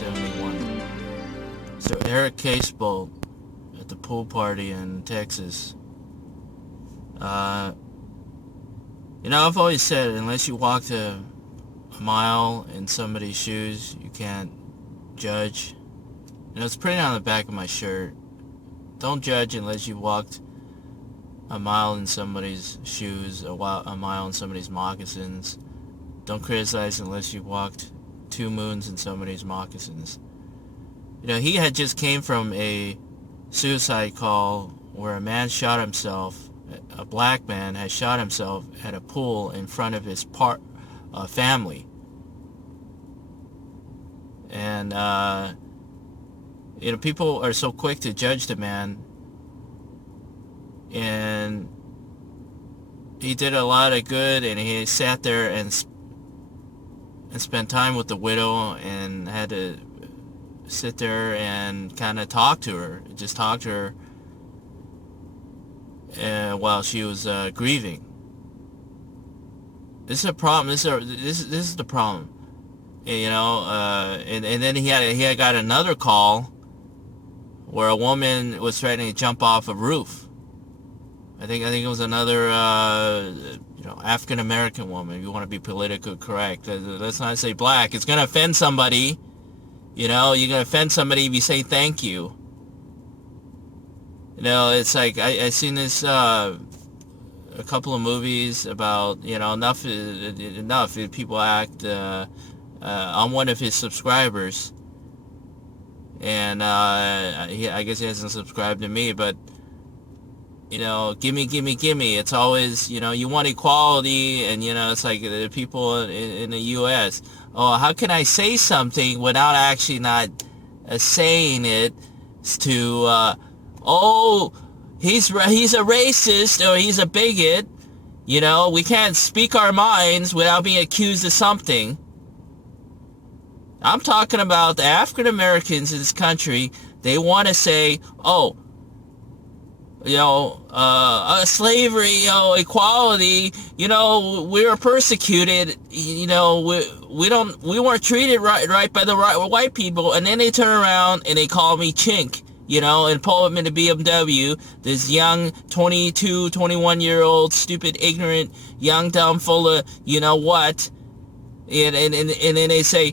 1971. So Eric Casebolt at the pool party in Texas. I've always said, unless you walked a mile in somebody's shoes, you can't judge. It's printed on the back of my shirt. Don't judge unless you walked a mile in somebody's shoes, a mile in somebody's moccasins. Don't criticize unless you walked 2 moons in somebody's moccasins. He had just came from a suicide call where a man shot himself. A black man had shot himself at a pool in front of his family. And, people are so quick to judge the man. And he did a lot of good, and he sat there and spent time with the widow and had to sit there and kind of talk to her. Just talk to her while she was grieving. This is a problem. This is the problem. And then he had got another call where a woman was threatening to jump off a roof. I think it was another African American woman. If you want to be politically correct, let's not say black. It's gonna offend somebody. You're gonna offend somebody if you say thank you. It's like I seen this a couple of movies about enough. If people act. I'm one of his subscribers, and I guess he hasn't subscribed to me, but gimme. It's always, you want equality, and it's like the people in the U.S. Oh, how can I say something without actually not saying it to, he's a racist or he's a bigot. We can't speak our minds without being accused of something. I'm talking about the African Americans in this country. They want to say, slavery, equality, we were persecuted, we weren't treated right by the white people, and then they turn around and they call me chink, and pull up in the BMW, this young 22, 21-year-old, stupid, ignorant, young, dumb, full of, what, and then they say,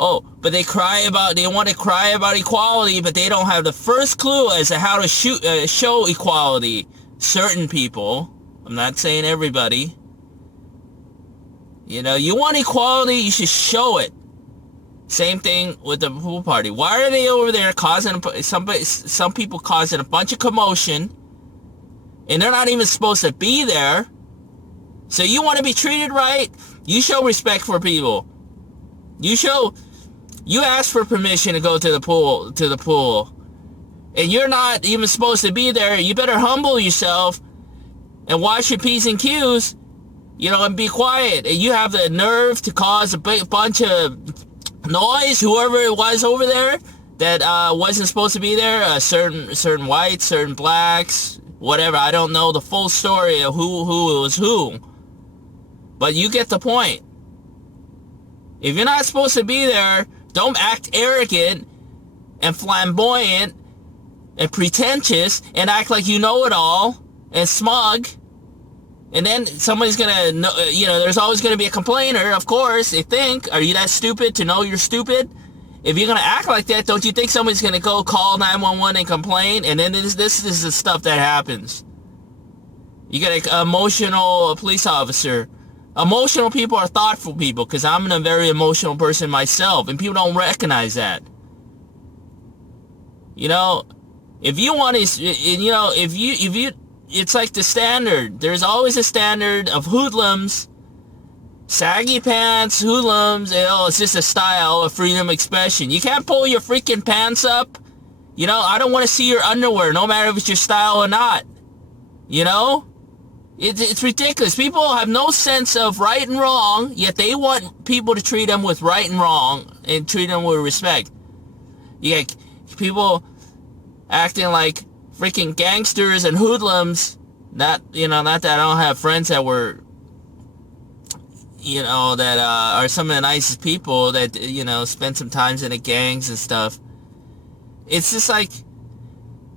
but they want to cry about equality, but they don't have the first clue as to how to show equality. Certain people, I'm not saying everybody. You want equality, you should show it. Same thing with the pool party. Why are they over there causing some people causing a bunch of commotion, and they're not even supposed to be there? So you want to be treated right? You show respect for people. You ask for permission to go to the pool, and you're not even supposed to be there. You better humble yourself and watch your P's and Q's, and be quiet. And you have the nerve to cause a bunch of noise, whoever it was over there that wasn't supposed to be there, certain whites, certain blacks, whatever. I don't know the full story of who was who, but you get the point. If you're not supposed to be there, don't act arrogant and flamboyant and pretentious and act like you know it all and smug. And then somebody's gonna know, there's always gonna be a complainer, of course. They think, are you that stupid to know you're stupid? If you're gonna act like that, don't you think somebody's gonna go call 911 and complain? And then this is the stuff that happens. You get an emotional police officer. Emotional people are thoughtful people, because I'm a very emotional person myself, and people don't recognize that. If you want to, if you, it's like the standard. There's always a standard of hoodlums, saggy pants, hoodlums. It's just a style of freedom of expression. You can't pull your freaking pants up. I don't want to see your underwear, no matter if it's your style or not. It's ridiculous. People have no sense of right and wrong, yet they want people to treat them with right and wrong and treat them with respect. You get people acting like freaking gangsters and hoodlums. Not that I don't have friends that were, you know, that are some of the nicest people that, you know, spend some times in the gangs and stuff. It's just like,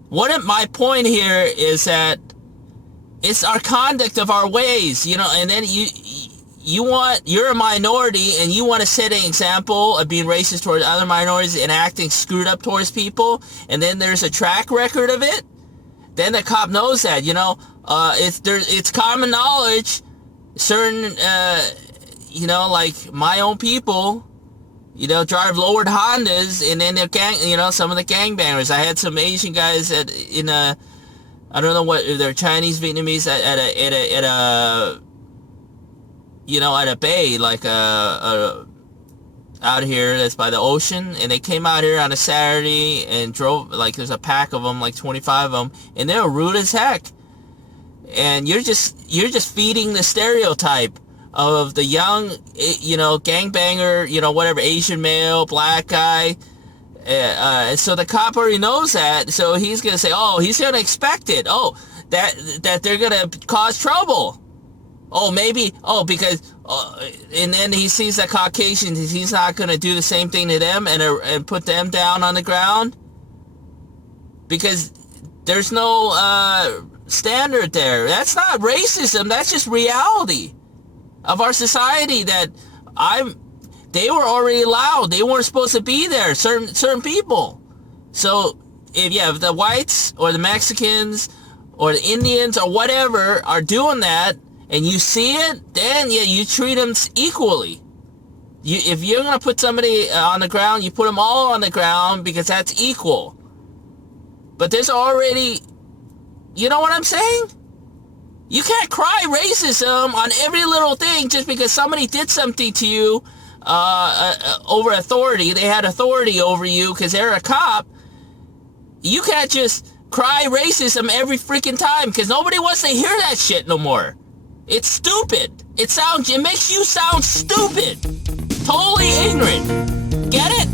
my point here is that it's our conduct of our ways, you know, and then you're a minority and you want to set an example of being racist towards other minorities and acting screwed up towards people, and then there's a track record of it. Then the cop knows that, you know, it's common knowledge, certain, you know, like my own people, you know, drive lowered Hondas, and then they're you know, some of the gangbangers. I had some Asian guys I don't know what, they're Chinese, Vietnamese, at a you know, at a bay, like out here that's by the ocean, and they came out here on a Saturday and drove, like there's a pack of them, like 25 of them, and they were rude as heck. And you're just feeding the stereotype of the young, you know, gangbanger, you know, whatever, Asian male, black guy. So the cop already knows that, so he's gonna say, oh, he's gonna expect it. Oh, that they're gonna cause trouble. Oh, maybe, because, and then he sees that Caucasians, he's not going to do the same thing to them and put them down on the ground? Because there's no standard there. That's not racism, that's just reality of our society, that they were already allowed. They weren't supposed to be there, certain people. So, if the whites or the Mexicans or the Indians or whatever are doing that, and you see it, then yeah, you treat them equally. If you're going to put somebody on the ground, you put them all on the ground, because that's equal. But there's already, you know what I'm saying? You can't cry racism on every little thing just because somebody did something to you over authority. They had authority over you because they're a cop. You can't just cry racism every freaking time, because nobody wants to hear that shit no more. It's stupid. It makes you sound stupid. Totally ignorant. Get it?